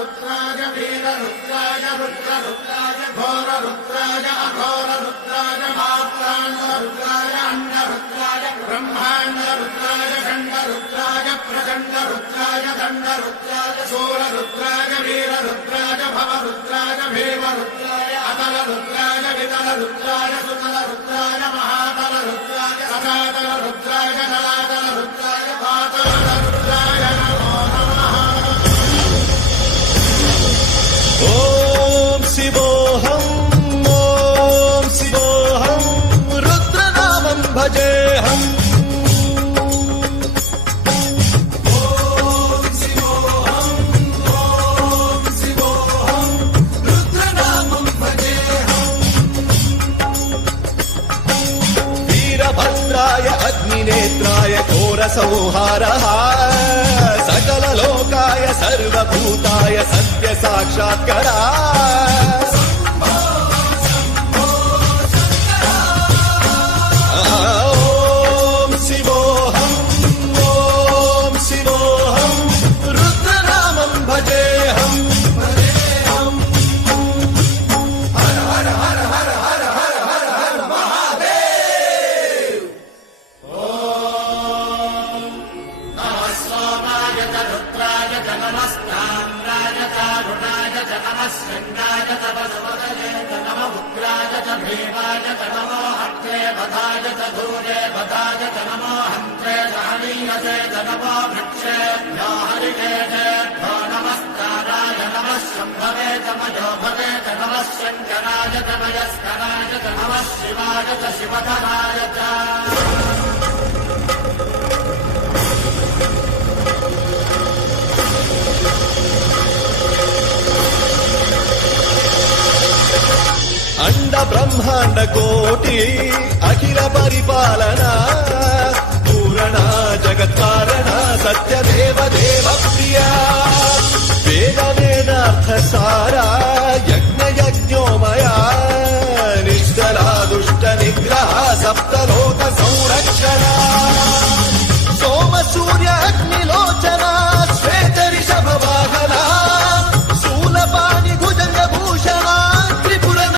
रुद्राय वीर रुद्राय रुद्र रुद्राय घोर रुद्राय अघोर रुद्राय मात्रांड रुद्राय अंड रुद्राय ब्रह्मांड रुद्राय खंड रुद्राय प्रचंड रुद्राय दंड रुद्राय शूर रुद्राय वीर रुद्राय भव रुद्राय भीम रुद्राय अतल रुद्राय वितल रुद्राय सुतल रुद्राय महातल रुद्राय सदातल रुद्राय जलातल रुद्राय पातल रुद्राय नमो नमः। ओम शिवोऽहं रुद्रनामं भजेऽहम्। ओम शिवोऽहं रुद्रनामं भजेऽहम्। वीरभद्राय अग्निनेत्राय घोरसंहारः सकललोकाय सर्वभूताय सत्यसाक्षात्करा। ओम शिवोऽहं रुद्रनामं भजेऽहम्। हर हर हर हर हर हर हर हर महादेव। ओम नमः सोमाय च रुद्राय च नमस्ताम्राय च अरुणाय च नमः शृङ्गाय च वसुपतये च नमः उग्राय च भीमाय च नमो हत्रे वधाय च धूरे वधाय च नमो हन्त्रे च हनीयसे च नमो वृक्षेभ्यो हरिकेशेभ्यो नमस्काराय नमः शम्भवे च मयोभवे च नमः शङ्कराय च मयस्कराय च नमः शिवाय च शिवधराय च। अंड ब्रह्मांड कोटि अखिल परिपालना पूरणा जगत्कारणा सत्यदेव देव प्रिया वेद वेदार्थ सारा यज्ञ यज्ञोमया निष्ठला दुष्ट निग्रह सप्तलोक संरक्षणा।